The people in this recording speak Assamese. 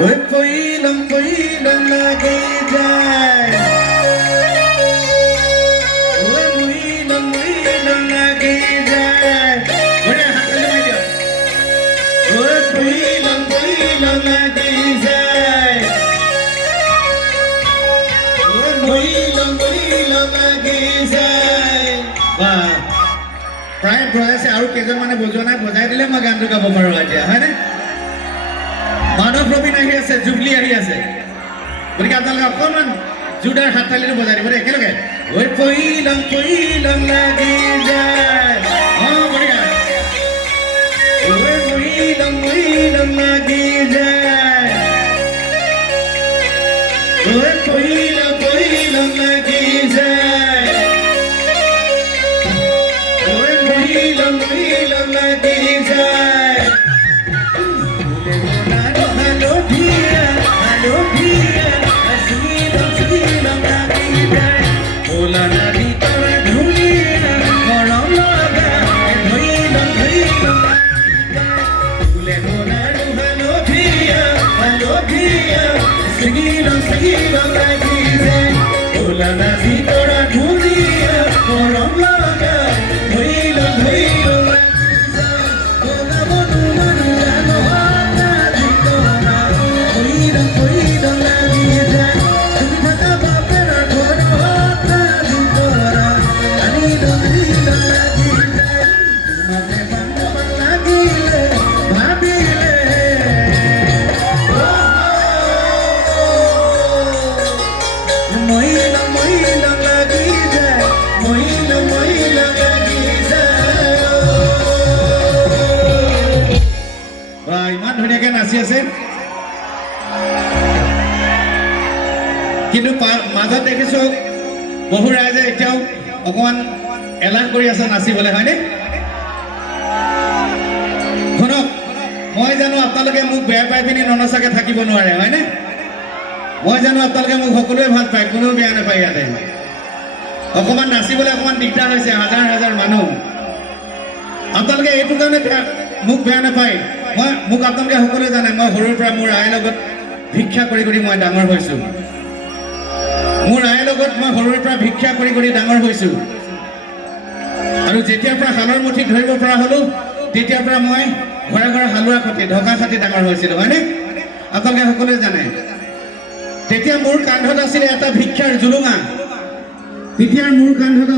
ঐ পইলং পইলং লাগি যায় ঐ মুইলং মুইলং লাগি যায় বড়ে হাত লগাই দিও ঐ পইলং পইলং লাগি যায় ঐ মুইলং মুইলং লাগি যায় বাহ প্ৰায় প্ৰয়াসে আৰু কেজন মানে বজোৱা নাই বজাই দিলে মই গানটো গাব পাৰো এতিয়া হয়নে মানৱ প্ৰবীণ আহি আছে জুবলি আহি আছে গতিকে আপোনালোকে অকণমান জোৰদাৰ হাত তালিৰে বজাই দিব দেই একেলগে ঐ পইলং লাগি যায় বঢ়িয়া ঐ পইলং লাগি যায় ঐ পইলং লাগি যায় ঐ পইলং লাগি যায় ইমান ধুনীয়াকে নাচি আছে কিন্তু মাজত দেখিছো বহু ৰাইজে এতিয়াও অকমান এলাহ কৰি আছে নাচিবলৈ হয়নে শুনক মই জানো আপোনালোকে মোক বেয়া পাই পিনি ননচাকে থাকিব নোৱাৰে হয়নে মই জানো আপোনালোকে মোক সকলোৱে ভাল পায় কোনো বেয়া নাপায় ইয়াতে অকমান নাচিবলৈ অকমান দিগদাৰ হৈছে হাজাৰ হাজাৰ মানুহ আপোনালোকে এইটো কাৰণে মোক বেয়া নাপায় মোক আপোনালোকে সকলোৱে জানে মই সৰুৰ পৰা মোৰ আইৰ লগত ভিক্ষা কৰি কৰি মই ডাঙৰ হৈছো মোৰ আইৰ লগত মই সৰুৰ পৰা ভিক্ষা কৰি কৰি ডাঙৰ হৈছো আৰু যেতিয়াৰ পৰা হালৰ মুঠি ধৰিব পৰা হলো তেতিয়াৰ পৰা মই ঘৰে ঘৰে হালোৱা খাটি ঢকা খাটি ডাঙৰ হৈছিলো হয়নে আপোনালোকে সকলোৱে জানে তেতিয়া মোৰ কান্ধত আছিলে এটা ভিক্ষাৰ জুলুঙা তেতিয়া মোৰ কান্ধত